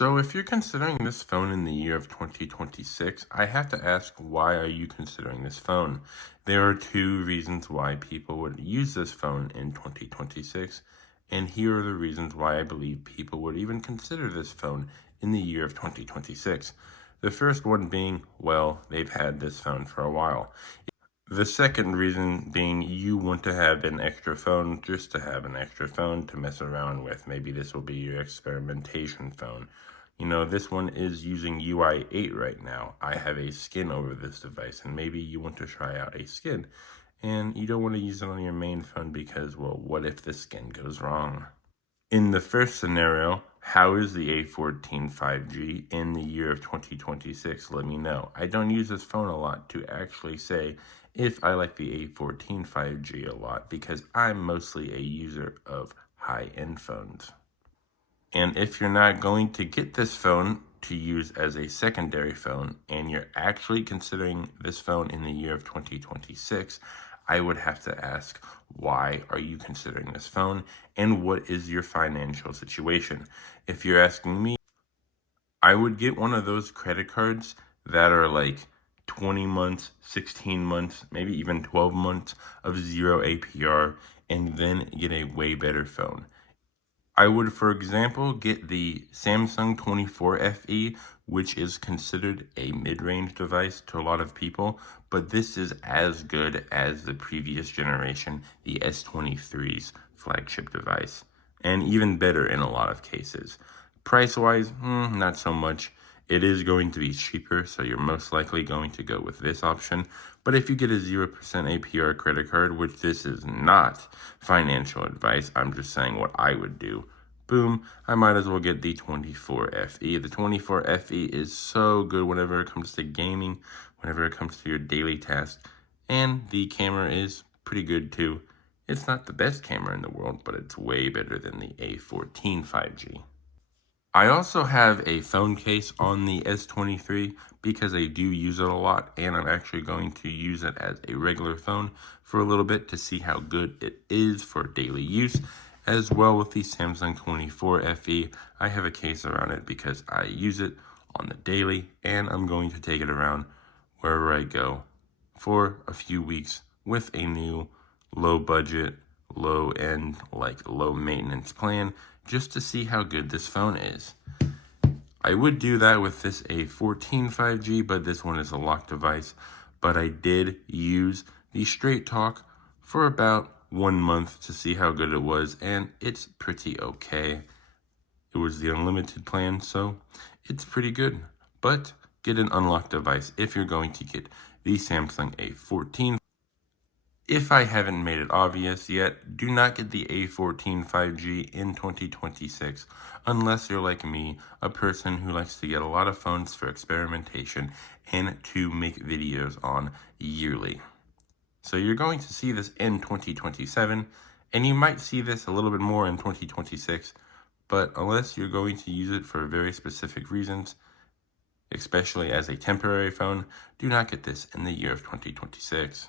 So if you're considering this phone in the year of 2026, I have to ask, why are you considering this phone? There are two reasons why people would use this phone in 2026, and here are the reasons why I believe people would even consider this phone in the year of 2026. The first one being, well, they've had this phone for a while. The second reason being you want to have an extra phone just to have an extra phone to mess around with. Maybe this will be your experimentation phone. This one is using UI 8 right now. I have a skin over this device, and maybe you want to try out a skin, and you don't want to use it on your main phone because, well, what if the skin goes wrong? In the first scenario, how is the A14 5G in the year of 2026? Let me know. I don't use this phone a lot to actually say if I like the A14 5G a lot because I'm mostly a user of high-end phones. And if you're not going to get this phone to use as a secondary phone and you're actually considering this phone in the year of 2026, I would have to ask, why are you considering this phone and what is your financial situation? If you're asking me, I would get one of those credit cards that are like 20 months, 16 months, maybe even 12 months of zero APR, and then get a way better phone. I would, for example, get the Samsung 24 FE, which is considered a mid-range device to a lot of people, but this is as good as the previous generation, the S23's flagship device, and even better in a lot of cases. Price-wise, not so much. It is going to be cheaper, so you're most likely going to go with this option. But if you get a 0% APR credit card, which this is not financial advice, I'm just saying what I would do, boom, I might as well get the 24 FE. The 24 FE is so good whenever it comes to gaming, whenever it comes to your daily tasks, and the camera is pretty good too. It's not the best camera in the world, but it's way better than the A14 5G. I also have a phone case on the S23 because I do use it a lot, and I'm actually going to use it as a regular phone for a little bit to see how good it is for daily use. As well with the Samsung 24 FE, I have a case around it because I use it on the daily, and I'm going to take it around wherever I go for a few weeks with a new low budget, low end, like low maintenance plan, just to see how good this phone is. I would do that with this A14 5G, but this one is a locked device. But I did use the Straight Talk for about 1 month to see how good it was, and it's pretty okay. It was the unlimited plan, so it's pretty good. But get an unlocked device if you're going to get the Samsung A14. If I haven't made it obvious yet, do not get the A14 5G in 2026 unless you're like me, a person who likes to get a lot of phones for experimentation and to make videos on yearly. So you're going to see this in 2027, and you might see this a little bit more in 2026, but unless you're going to use it for very specific reasons, especially as a temporary phone, do not get this in the year of 2026.